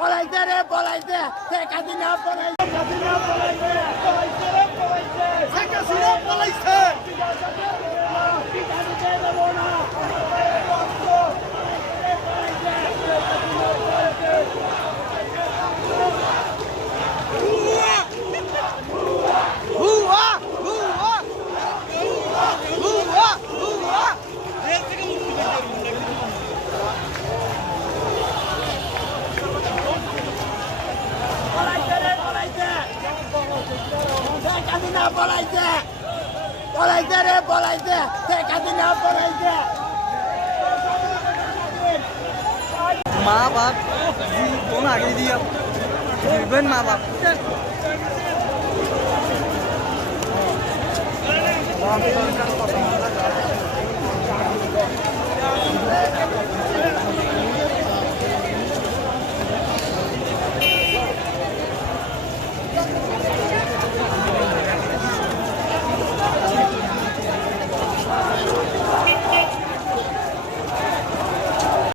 পলাইছে রে পলাইছে শেখ হাসিনা পলাইছে হাসিনা পলাইছে পলাইছে রে পলাইছে শেখ হাসিনা পলাইছে পলাইছে পলাইছে রে পলাইছে শেখ হাসিনা পলাইছে মা বাপ কোন আগে দিয়া দিবেন মা বাপ কথা